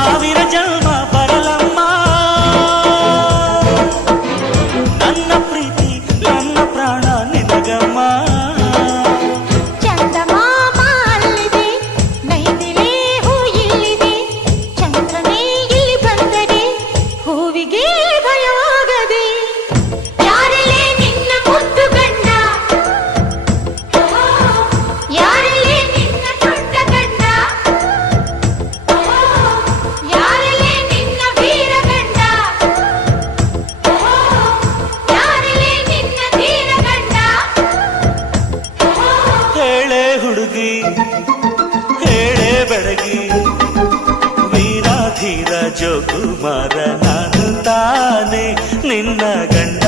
ಸಾವಿರ ಜನ್ಮ ಬರಲಮ್ಮ ನನ್ನ ಪ್ರೀತಿ ನನ್ನ ಪ್ರಾಣ ನಿನಗಮ್ಮ ಹುಡುಗಿ ಹೇಳೆ ಬೆಳಗಿ ವೀರಾಧೀರ ಜೋಕುಮಾರ ನಾನು ತಾನೆ ನಿನ್ನ ಗಂಡ